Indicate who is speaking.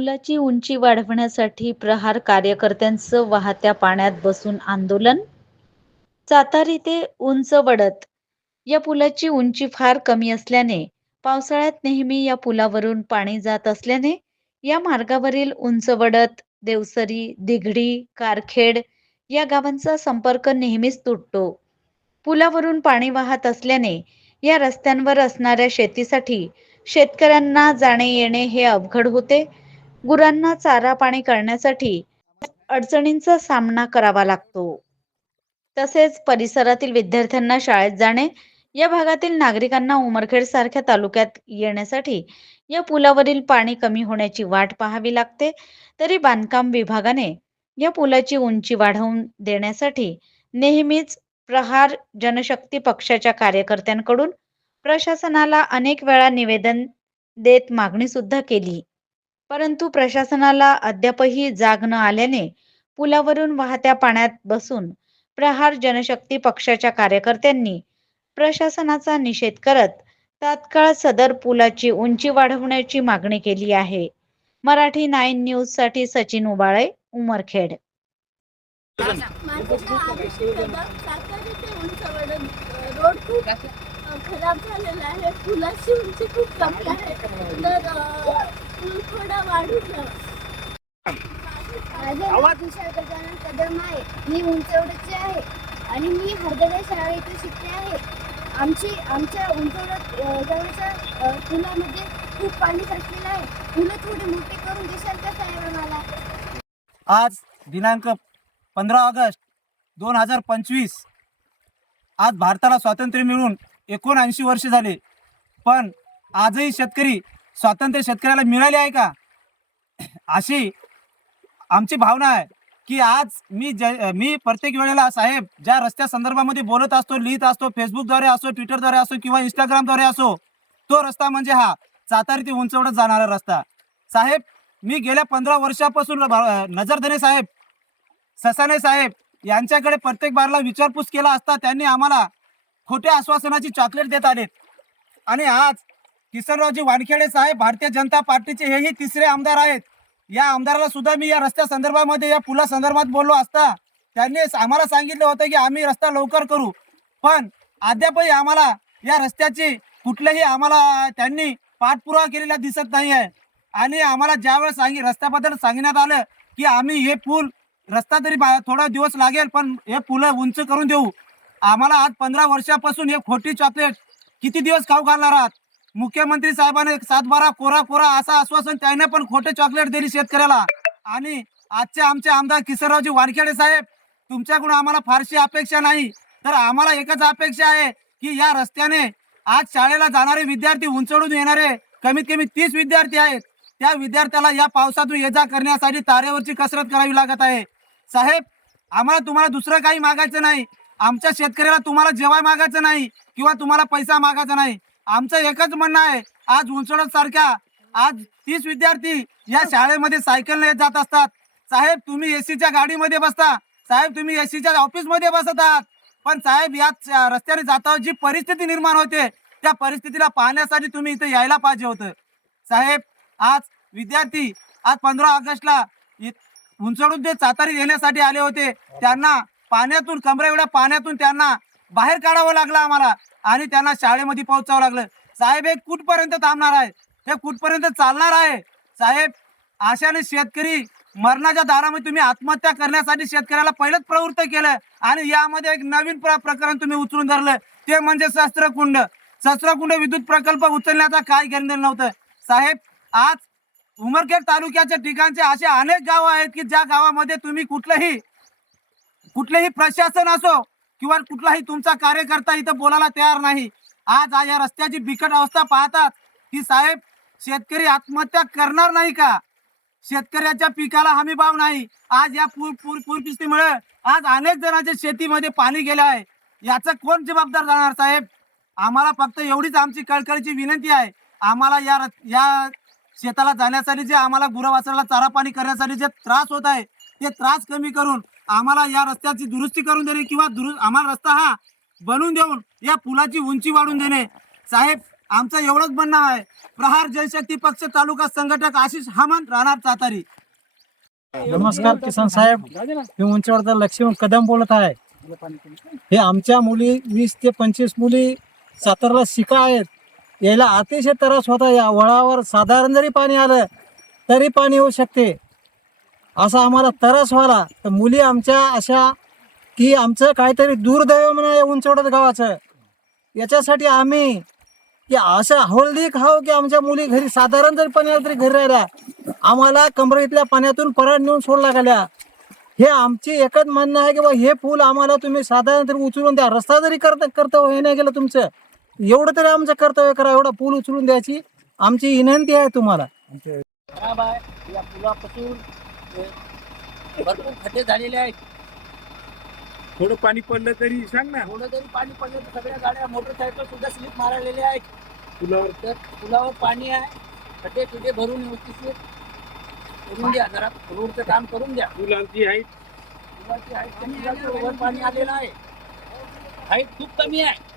Speaker 1: पुलाची उंची वाढवण्यासाठी प्रहार कार्यकर्त्यांचं वाहत्या पाण्यात बसून आंदोलन? सातारी ते उंच वडत. या पुलाची उंची फार कमी असल्याने पावसाळ्यात नेहमी या पुलावरून पाणी जात असल्याने या मार्गावरील उंच वडत देवसरी दिघडी कारखेड या गावांचा संपर्क नेहमीच तुटतो. पुलावरून पाणी वाहत असल्याने या रस्त्यांवर असणाऱ्या शेतीसाठी शेतकऱ्यांना जाणे येणे हे अवघड होते. गुरांना चारा पाणी करण्यासाठी अडचणींचा सामना करावा लागतो. तसेच परिसरातील विद्यार्थ्यांना शाळेत जाणे या भागातील नागरिकांना उमरखेड सारख्या तालुक्यात येण्यासाठी या पुलावरील पाणी कमी होण्याची वाट पाहावी लागते. तरी बांधकाम विभागाने या पुलाची उंची वाढवून देण्यासाठी नेहमीच प्रहार जनशक्ती पक्षाच्या कार्यकर्त्यांकडून प्रशासनाला अनेक वेळा निवेदन देत मागणी सुद्धा केली. परंतु प्रशासनाला अद्यापही जाग न आल्याने पुलावरून वाहत्या पाण्यात बसून प्रहार जनशक्ती पक्षाच्या कार्यकर्त्यांनी प्रशासनाचा निषेध करत तात्काळ सदर पुलाची उंची वाढवण्याची मागणी केली आहे. मराठी नाईन न्यूजसाठी सचिन उबाळे उमरखेड.
Speaker 2: रोड खूप खराब झालेला आहे. पुलाची उंची खूप कमी आहे. तर
Speaker 3: गजानन कदम आहे. मी उंचवडचे आहे. आणि मी शाळा इथे शिकते आहे. आमची आमच्या उंचवड जवळच्या पुलामध्ये खूप पाणी साचलेलं आहे. पुलं थोडी मोठी करून देशाल का साहेब आम्हाला?
Speaker 4: आज दिनांक पंधरा ऑगस्ट दोन हजार पंचवीस. आज भारताला स्वातंत्र्य मिळून एकोणऐंशी वर्ष झाले. पण आजही शेतकरी स्वातंत्र्य शेतकऱ्याला मिळाले आहे का? अशी आमची भावना आहे की आज मी मी प्रत्येक वेळेला साहेब ज्या रस्त्या संदर्भामध्ये बोलत असतो लिहित असतो फेसबुकद्वारे असो ट्विटरद्वारे असो किंवा इंस्टाग्रामद्वारे असो तो रस्ता म्हणजे हा सातारी ते उंचवडत जाणारा रस्ता. साहेब मी गेल्या पंधरा वर्षापासून नजरधने साहेब ससाने साहेब यांच्याकडे प्रत्येक बारला विचारपूस केला असता त्यांनी आम्हाला खोट्या आश्वासनाची चॉकलेट देत आलेत. आणि आज किसनरावजी वानखेडे साहेब भारतीय जनता पार्टीचे हेही तिसरे आमदार आहेत. या आमदाराला सुद्धा मी या रस्त्या संदर्भामध्ये या पुला संदर्भात बोललो असता त्यांनी आम्हाला सांगितलं होतं की आम्ही रस्ता लवकर करू. पण अद्यापही आम्हाला या रस्त्याची कुठल्याही आम्हाला त्यांनी पाठपुरावा केलेला दिसत नाही आहे आणि आम्हाला ज्यावेळेस सांगी रस्त्याबद्दल सांगण्यात आलं की आम्ही हे पूल रस्ता तरी बा- थोडा दिवस लागेल पण हे पुलं उंच करून देऊ. आम्हाला आज पंधरा वर्षापासून हे खोटी चॉकलेट किती दिवस खाऊ घालणार आहात? मुख्यमंत्री साहेबांनी सातबारा कोरा कोरा असं आश्वासन त्याने पण खोटे चॉकलेट दिली शेतकऱ्याला. आणि आजचे आमचे आमदार किशनरावजी वानखेडे साहेब तुमच्याकडून आम्हाला फारशी अपेक्षा नाही. तर आम्हाला एकच अपेक्षा आहे की या रस्त्याने आज शाळेला जाणारे विद्यार्थी उंचवडून येणारे कमीत कमी तीस विद्यार्थी आहेत. त्या विद्यार्थ्याला या पावसातून ये जा करण्यासाठी तारेवरची कसरत करावी लागत आहे. साहेब आम्हाला तुम्हाला दुसरं काही मागायचं नाही. आमच्या शेतकऱ्याला तुम्हाला जेवाय मागायचं नाही किंवा तुम्हाला पैसा मागायचा नाही. आमचं एकच म्हणणं आहे आज उंचवडत सारख्या आज तीस विद्यार्थी या शाळेमध्ये सायकलने येत जात असतात. साहेब तुम्ही एसीच्या गाडीमध्ये बसता. साहेब तुम्ही एसीच्या ऑफिसमध्ये बसत आहात पण साहेब या रस्त्याने जाता जी परिस्थिती निर्माण होते त्या परिस्थितीला पाहण्यासाठी तुम्ही इथे यायला पाहिजे होतं. साहेब आज विद्यार्थी आज पंधरा ऑगस्टला इ- उंचवडून ते सातारी येण्यासाठी आले होते. त्यांना पाण्यातून कमरे एवढ्या पाण्यातून त्यांना बाहेर काढावं लागलं आम्हाला. आणि त्यांना शाळेमध्ये पोहोचावं लागलं. साहेब हे कुठपर्यंत थांबणार आहे? हे कुठपर्यंत चालणार आहे? साहेब अशाने शेतकरी मरणाच्या दारामध्ये तुम्ही आत्महत्या करण्यासाठी शेतकऱ्याला पहिलेच प्रवृत्त केलं आणि यामध्ये एक नवीन प्रकरण तुम्ही उचलून धरलं. ते म्हणजे शस्त्रकुंड. शस्त्रकुंड विद्युत प्रकल्प उचलण्याचा काय घेणं नव्हतं. साहेब आज उमरखेड तालुक्याच्या ठिकाणचे असे अनेक गाव आहेत की ज्या गावामध्ये तुम्ही कुठलंही कुठलेही प्रशासन असो किंवा कुठलाही तुमचा कार्यकर्ता इथं बोलायला तयार नाही. आज आज या रस्त्याची बिकट अवस्था पाहतात की साहेब शेतकरी आत्महत्या करणार नाही का? शेतकऱ्याच्या पिकाला हमी भाव नाही. आज या पूर पूर पूरपिस्तीमुळे आज अनेक जणांच्या शेतीमध्ये पाणी गेलं आहे. याचं कोण जबाबदार जाणार साहेब? आम्हाला फक्त एवढीच आमची कळकळीची विनंती आहे. आम्हाला या या शेताला जाण्यासाठी जे आम्हाला गुरवासराला चारा पाणी करण्यासाठी जे त्रास होत आहे ते त्रास कमी करून आम्हाला या रस्त्याची दुरुस्ती करून देणे किंवा दुरु आम्हाला रस्ता हा बनवून देऊन या पुलाची उंची वाढून देणे. साहेब आमचं एवढंच म्हणणं आहे. प्रहार जलशक्ती पक्ष तालुका संघटक आशिष हमन राहणार सातारी
Speaker 5: नमस्कार किसन साहेब. मी उंचवडचा लक्ष्मण कदम बोलत आहे. हे आमच्या मुली वीस ते पंचवीस मुली सातारला शिका आहेत. यायला अतिशय त्रास होता या वळावर साधारण जरी पाणी आलं तरी पाणी येऊ शकते. असा आम्हाला त्रास व्हायला. तर मुली आमच्या अशा की आमचं काहीतरी दुर्दैव म्हणा या उंचवडत गावाचं. याच्यासाठी आम्ही की असं हळदी खाऊ की आमच्या मुली घरी साधारण जरी पाणी तरी घरी राहिल्या आम्हाला कमरेतल्या पाण्यातून परत नेऊन सोडला गेल्या हे आमची एकच म्हणणं आहे की बा हे पूल आम्हाला तुम्ही साधारण तरी उचलून द्या. रस्ता जरी करता कर्तव्य हे नाही गेलं तुमचं एवढं तरी आमचं कर्तव्य करा. एवढा पूल उचलून द्यायची आमची विनंती आहे तुम्हाला.
Speaker 6: या पुलापासून भरपूर खड्डे झालेले आहेत.
Speaker 7: थोडं पाणी पडलं तरी सांग ना.
Speaker 6: थोडं जरी पाणी पडलं तर सगळ्या गाड्या मोटरसायकल सुद्धा स्लिप मारलेल्या आहेत.
Speaker 7: पुलावर.
Speaker 6: तर पुलावर पाणी आहे. खड्डे खड्डे भरून व्यवस्थित करून द्या. जरा रोडचं काम करून द्या.
Speaker 7: पुलांची हाईट
Speaker 6: पुलाची height कमी वर पाणी आलेलं आहे. हाईट खूप कमी आहे.